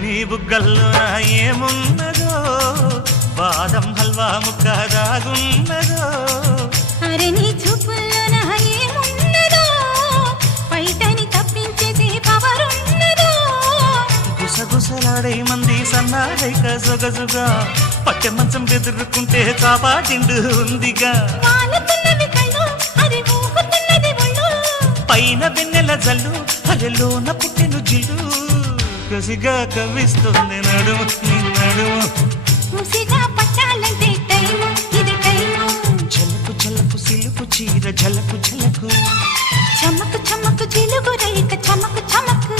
నీ బుగ్గల్లో ఏమున్నదో బాదం హల్వా ముక్క దాగున్నదో అరే నీ చూపుల్లో ఏమున్నదో బయటని తప్పించేసే పవర్ ఉన్నదో గుసగుసలాడే మంది సన్నాడైక జొగజుగా పట్టె మంచం బెదురుకుంటే కాపాటిండు ఉందిగా వాలుతున్నవి కళ్ళు అది ఊగుతున్నది ఒళ్ళు పైన వెన్నెల జల్లు అరెలోన పుట్టెను జిల్లు కసిగా కవ్విస్తుంది నడుము నీ నడుము ముసిగా పట్టాలంటే టైము ఇది టైము చలకు చలకు సిలుకు చీర ఝలకు ఝలకు చమకు చమకు చిలుగు రేఖ చమకు చమకు